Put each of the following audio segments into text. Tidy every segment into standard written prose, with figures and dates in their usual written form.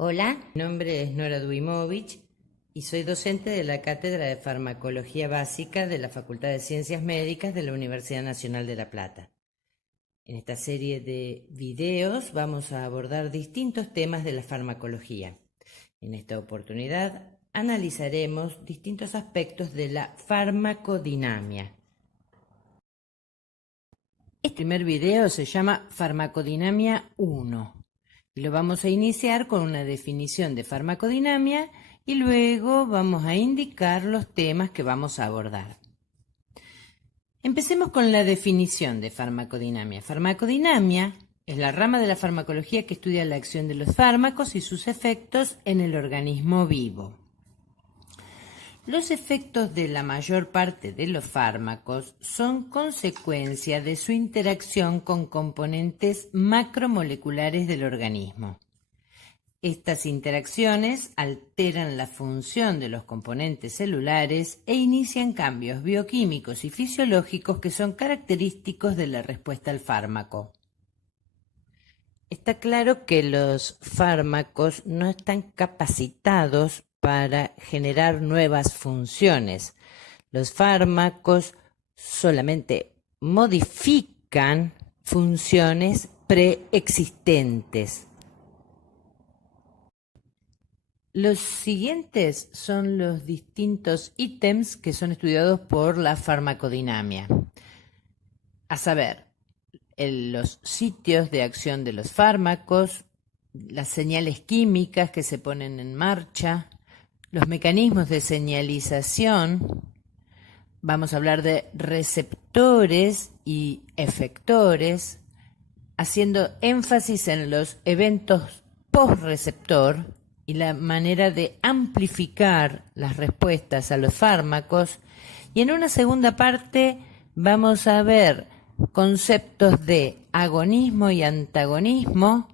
Hola, mi nombre es Nora Duimovich y soy docente de la Cátedra de Farmacología Básica de la Facultad de Ciencias Médicas de la Universidad Nacional de La Plata. En esta serie de videos vamos a abordar distintos temas de la farmacología. En esta oportunidad analizaremos distintos aspectos de la farmacodinamia. Este primer video se llama Farmacodinamia 1 y lo vamos a iniciar con una definición de farmacodinamia y luego vamos a indicar los temas que vamos a abordar. Empecemos con la definición de farmacodinamia. Farmacodinamia es la rama de la farmacología que estudia la acción de los fármacos y sus efectos en el organismo vivo. Los efectos de la mayor parte de los fármacos son consecuencia de su interacción con componentes macromoleculares del organismo. Estas interacciones alteran la función de los componentes celulares e inician cambios bioquímicos y fisiológicos que son característicos de la respuesta al fármaco. Está claro que los fármacos no están capacitados para generar nuevas funciones. Los fármacos solamente modifican funciones preexistentes. Los siguientes son los distintos ítems que son estudiados por la farmacodinamia. A saber, los sitios de acción de los fármacos, las señales químicas que se ponen en marcha, los mecanismos de señalización. Vamos a hablar de receptores y efectores, haciendo énfasis en los eventos post-receptor y la manera de amplificar las respuestas a los fármacos. Y en una segunda parte vamos a ver conceptos de agonismo y antagonismo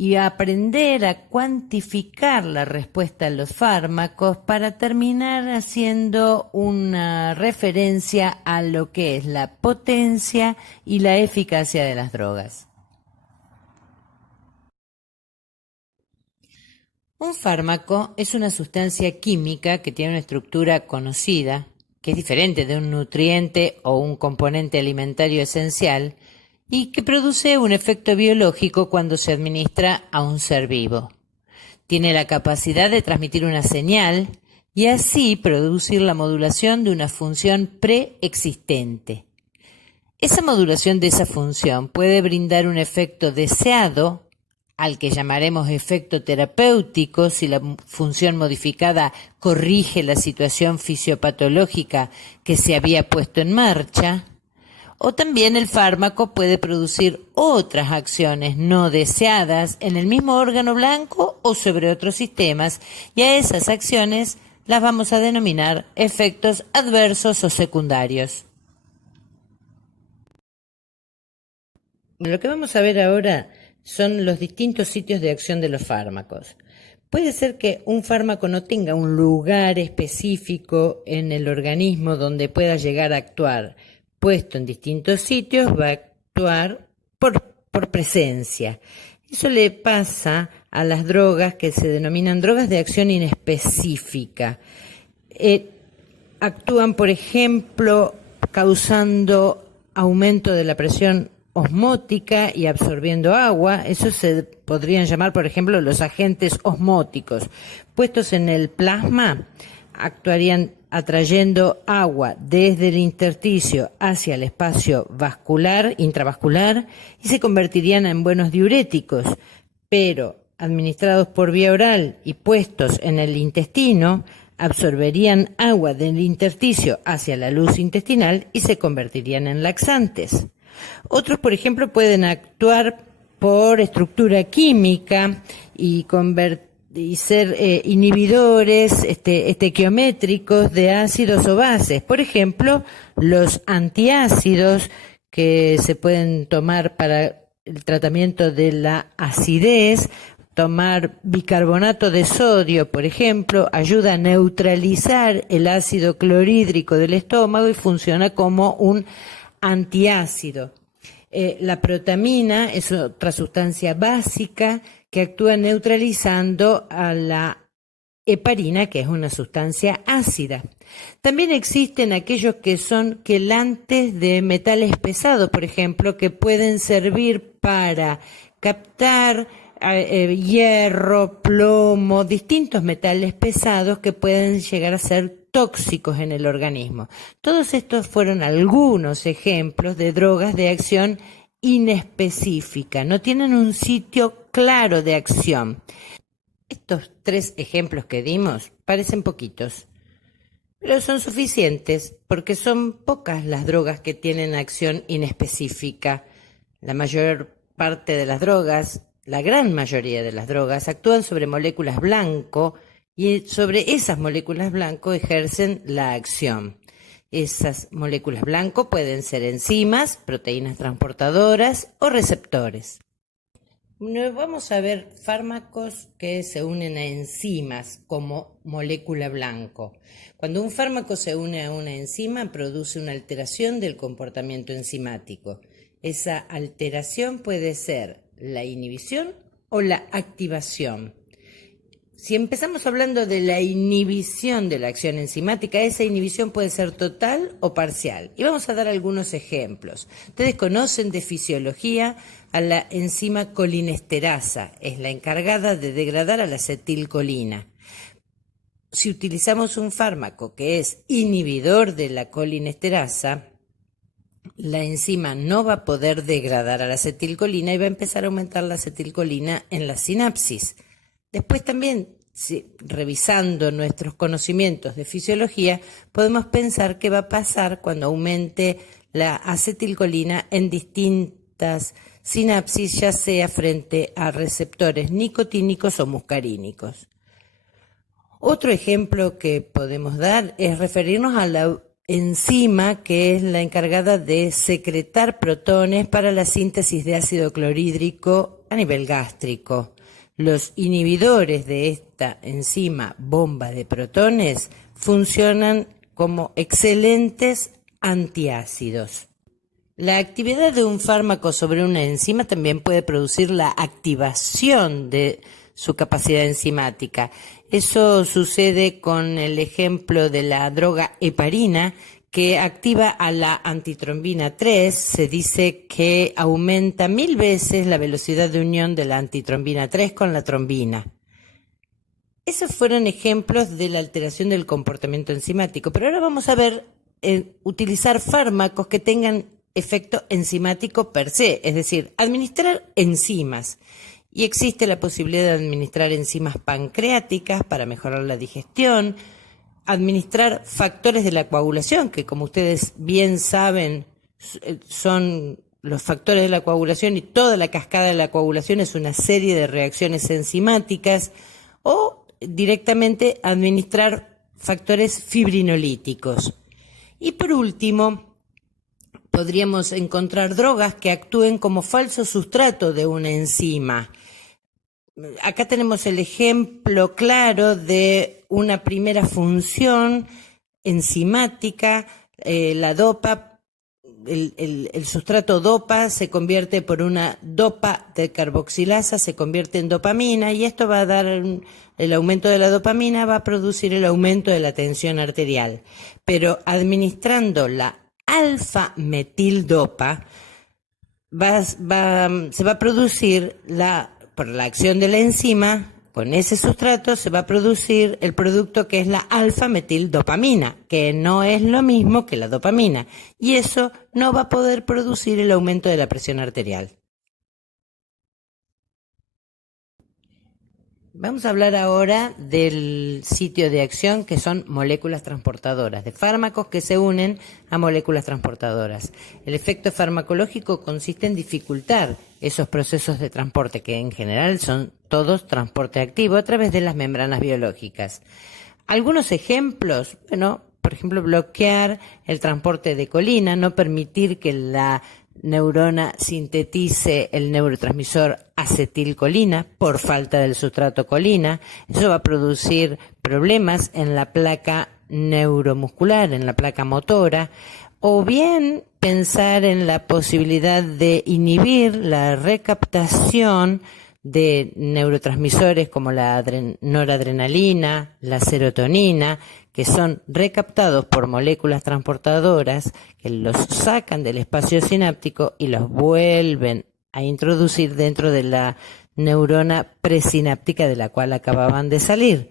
y aprender a cuantificar la respuesta a los fármacos para terminar haciendo una referencia a lo que es la potencia y la eficacia de las drogas. Un fármaco es una sustancia química que tiene una estructura conocida, que es diferente de un nutriente o un componente alimentario esencial, y que produce un efecto biológico cuando se administra a un ser vivo. Tiene la capacidad de transmitir una señal y así producir la modulación de una función preexistente. Esa modulación de esa función puede brindar un efecto deseado, al que llamaremos efecto terapéutico si la función modificada corrige la situación fisiopatológica que se había puesto en marcha. O también el fármaco puede producir otras acciones no deseadas en el mismo órgano blanco o sobre otros sistemas, y a esas acciones las vamos a denominar efectos adversos o secundarios. Lo que vamos a ver ahora son los distintos sitios de acción de los fármacos. Puede ser que un fármaco no tenga un lugar específico en el organismo donde pueda llegar a actuar. Puesto en distintos sitios, va a actuar por presencia. Eso le pasa a las drogas que se denominan drogas de acción inespecífica. Actúan, por ejemplo, causando aumento de la presión osmótica y absorbiendo agua. Eso se podrían llamar, por ejemplo, los agentes osmóticos. Puestos en el plasma, actuarían atrayendo agua desde el intersticio hacia el espacio vascular, intravascular, y se convertirían en buenos diuréticos, pero administrados por vía oral y puestos en el intestino, absorberían agua del intersticio hacia la luz intestinal y se convertirían en laxantes. Otros, por ejemplo, pueden actuar por estructura química y ser inhibidores estequiométricos de ácidos o bases. Por ejemplo, los antiácidos que se pueden tomar para el tratamiento de la acidez. Tomar bicarbonato de sodio, por ejemplo, ayuda a neutralizar el ácido clorhídrico del estómago y funciona como un antiácido. La protamina es otra sustancia básica que actúa neutralizando a la heparina, que es una sustancia ácida. También existen aquellos que son quelantes de metales pesados, por ejemplo, que pueden servir para captar hierro, plomo, distintos metales pesados que pueden llegar a ser tóxicos en el organismo. Todos estos fueron algunos ejemplos de drogas de acción inespecífica, no tienen un sitio claro de acción. Estos 3 ejemplos que dimos parecen poquitos, pero son suficientes porque son pocas las drogas que tienen acción inespecífica. La mayor parte de las drogas, la gran mayoría de las drogas, actúan sobre moléculas blanco y sobre esas moléculas blanco ejercen la acción. Esas moléculas blanco pueden ser enzimas, proteínas transportadoras o receptores. Vamos a ver fármacos que se unen a enzimas como molécula blanco. Cuando un fármaco se une a una enzima, produce una alteración del comportamiento enzimático. Esa alteración puede ser la inhibición o la activación. Si empezamos hablando de la inhibición de la acción enzimática, esa inhibición puede ser total o parcial. Y vamos a dar algunos ejemplos. Ustedes conocen de fisiología a la enzima colinesterasa. Es la encargada de degradar a la acetilcolina. Si utilizamos un fármaco que es inhibidor de la colinesterasa, la enzima no va a poder degradar a la acetilcolina y va a empezar a aumentar la acetilcolina en la sinapsis. Después también, revisando nuestros conocimientos de fisiología, podemos pensar qué va a pasar cuando aumente la acetilcolina en distintas sinapsis, ya sea frente a receptores nicotínicos o muscarínicos. Otro ejemplo que podemos dar es referirnos a la enzima que es la encargada de secretar protones para la síntesis de ácido clorhídrico a nivel gástrico. Los inhibidores de esta enzima bomba de protones funcionan como excelentes antiácidos. La actividad de un fármaco sobre una enzima también puede producir la activación de su capacidad enzimática. Eso sucede con el ejemplo de la droga heparina, que activa a la antitrombina 3, se dice que aumenta 1000 veces la velocidad de unión de la antitrombina 3 con la trombina. Esos fueron ejemplos de la alteración del comportamiento enzimático, pero ahora vamos a ver utilizar fármacos que tengan efecto enzimático per se, es decir, administrar enzimas. Y existe la posibilidad de administrar enzimas pancreáticas para mejorar la digestión, administrar factores de la coagulación, que como ustedes bien saben son los factores de la coagulación, y toda la cascada de la coagulación es una serie de reacciones enzimáticas, o directamente administrar factores fibrinolíticos. Y por último, podríamos encontrar drogas que actúen como falso sustrato de una enzima. Acá tenemos el ejemplo claro de una primera función enzimática. La dopa, el sustrato dopa se convierte por una dopa de carboxilasa, se convierte en dopamina, y esto va a dar el aumento de la dopamina, va a producir el aumento de la tensión arterial. Pero administrando la alfa-metildopa, se va a producir por la acción de la enzima, con ese sustrato se va a producir el producto que es la alfa-metildopamina, que no es lo mismo que la dopamina, y eso no va a poder producir el aumento de la presión arterial. Vamos a hablar ahora del sitio de acción, que son moléculas transportadoras, de fármacos que se unen a moléculas transportadoras. El efecto farmacológico consiste en dificultar esos procesos de transporte, que en general son todos transporte activo a través de las membranas biológicas. Algunos ejemplos, por ejemplo, bloquear el transporte de colina, no permitir que la neurona sintetice el neurotransmisor acetilcolina por falta del sustrato colina. Eso va a producir problemas en la placa neuromuscular, en la placa motora. o bien pensar en la posibilidad de inhibir la recaptación de neurotransmisores como la noradrenalina, la serotonina, que son recaptados por moléculas transportadoras que los sacan del espacio sináptico y los vuelven a introducir dentro de la neurona presináptica de la cual acababan de salir.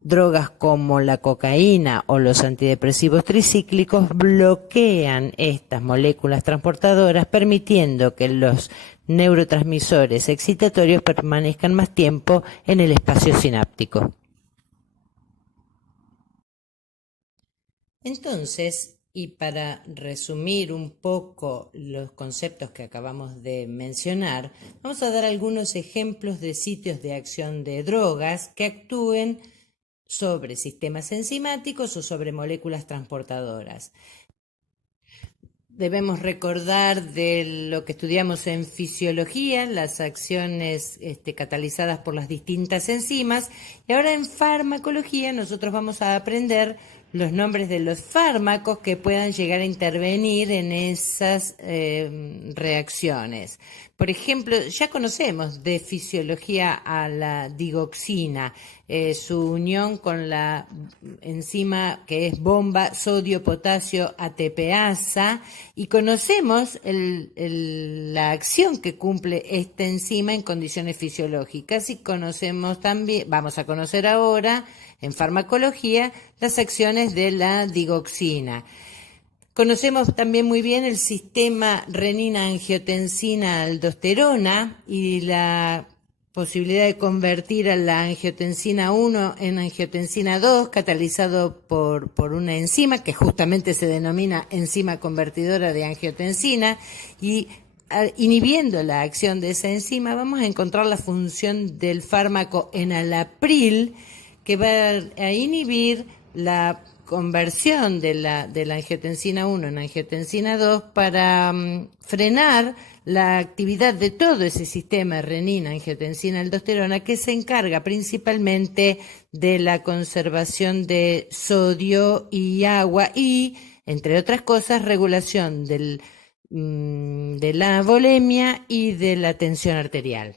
Drogas como la cocaína o los antidepresivos tricíclicos bloquean estas moléculas transportadoras, permitiendo que los neurotransmisores excitatorios permanezcan más tiempo en el espacio sináptico. Entonces, y para resumir un poco los conceptos que acabamos de mencionar, vamos a dar algunos ejemplos de sitios de acción de drogas que actúen sobre sistemas enzimáticos o sobre moléculas transportadoras. Debemos recordar de lo que estudiamos en fisiología, las acciones catalizadas por las distintas enzimas, y ahora en farmacología nosotros vamos a aprender los nombres de los fármacos que puedan llegar a intervenir en esas reacciones. Por ejemplo, ya conocemos de fisiología a la digoxina, su unión con la enzima que es bomba sodio-potasio ATPasa, y conocemos la acción que cumple esta enzima en condiciones fisiológicas, y conocemos también, vamos a conocer ahora en farmacología, las acciones de la digoxina. Conocemos también muy bien el sistema renina-angiotensina-aldosterona y la posibilidad de convertir a la angiotensina 1 en angiotensina 2, catalizado por una enzima que justamente se denomina enzima convertidora de angiotensina, y inhibiendo la acción de esa enzima vamos a encontrar la función del fármaco enalapril, que va a inhibir la conversión de la angiotensina 1 en angiotensina 2 para frenar la actividad de todo ese sistema renina, angiotensina, aldosterona, que se encarga principalmente de la conservación de sodio y agua y, entre otras cosas, regulación de la volemia y de la tensión arterial.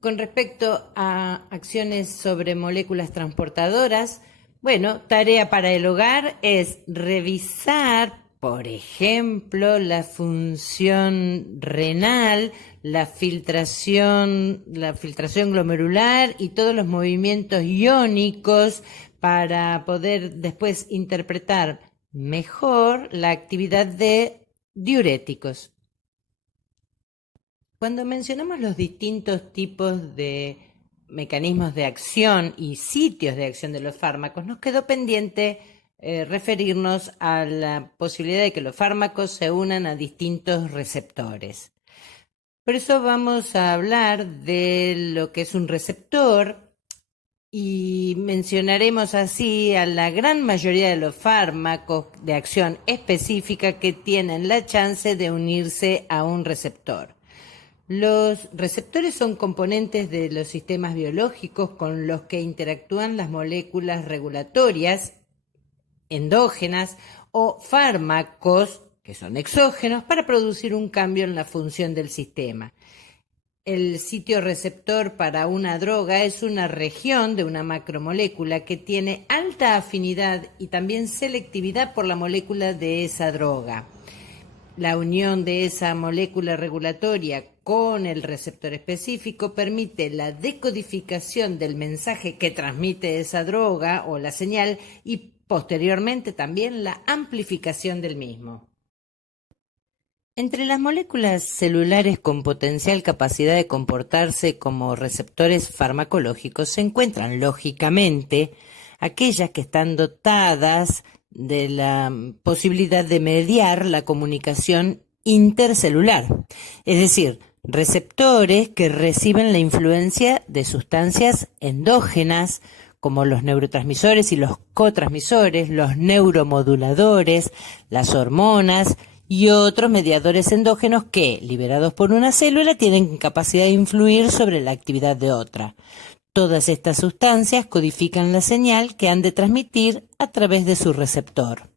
Con respecto a acciones sobre moléculas transportadoras, bueno, tarea para el hogar es revisar, por ejemplo, la función renal, la filtración glomerular y todos los movimientos iónicos para poder después interpretar mejor la actividad de diuréticos. Cuando mencionamos los distintos tipos de mecanismos de acción y sitios de acción de los fármacos, nos quedó pendiente referirnos a la posibilidad de que los fármacos se unan a distintos receptores. Por eso vamos a hablar de lo que es un receptor y mencionaremos así a la gran mayoría de los fármacos de acción específica que tienen la chance de unirse a un receptor. Los receptores son componentes de los sistemas biológicos con los que interactúan las moléculas regulatorias endógenas o fármacos que son exógenos para producir un cambio en la función del sistema. El sitio receptor para una droga es una región de una macromolécula que tiene alta afinidad y también selectividad por la molécula de esa droga. La unión de esa molécula regulatoria con el receptor específico permite la decodificación del mensaje que transmite esa droga o la señal y posteriormente también la amplificación del mismo. Entre las moléculas celulares con potencial capacidad de comportarse como receptores farmacológicos se encuentran, lógicamente, aquellas que están dotadas de la posibilidad de mediar la comunicación intercelular, es decir, receptores que reciben la influencia de sustancias endógenas como los neurotransmisores y los cotransmisores, los neuromoduladores, las hormonas y otros mediadores endógenos que, liberados por una célula, tienen capacidad de influir sobre la actividad de otra. Todas estas sustancias codifican la señal que han de transmitir a través de su receptor.